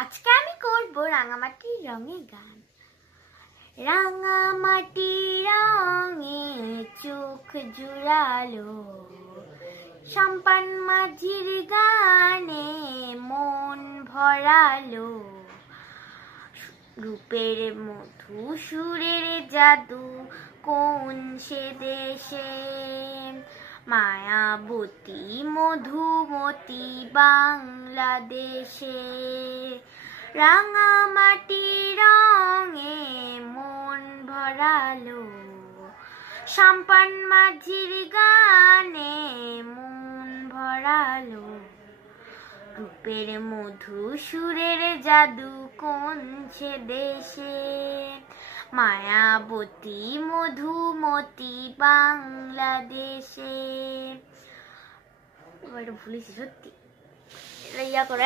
আজকে আমি করব রাঙামাটির রঙে গান। রাঙামাটির রঙে চোখ জুড়ালো, সম্পান মাঝির গানে মন ভরালো। রূপের মধু সুরের জাদু কোন সে দেশে, মায়াবতী মধুমতি বাংলাদেশে। রাঙামাটির রঙে মন ভরালো, সম্পান মাঝির গানে মন ভরালো। রূপের মধু সুরের জাদু কোন সে দেশে, মায়াবতী মধুমতি বাংলাদেশে। ভুলেছি সত্যি, এটা ইয়া করো।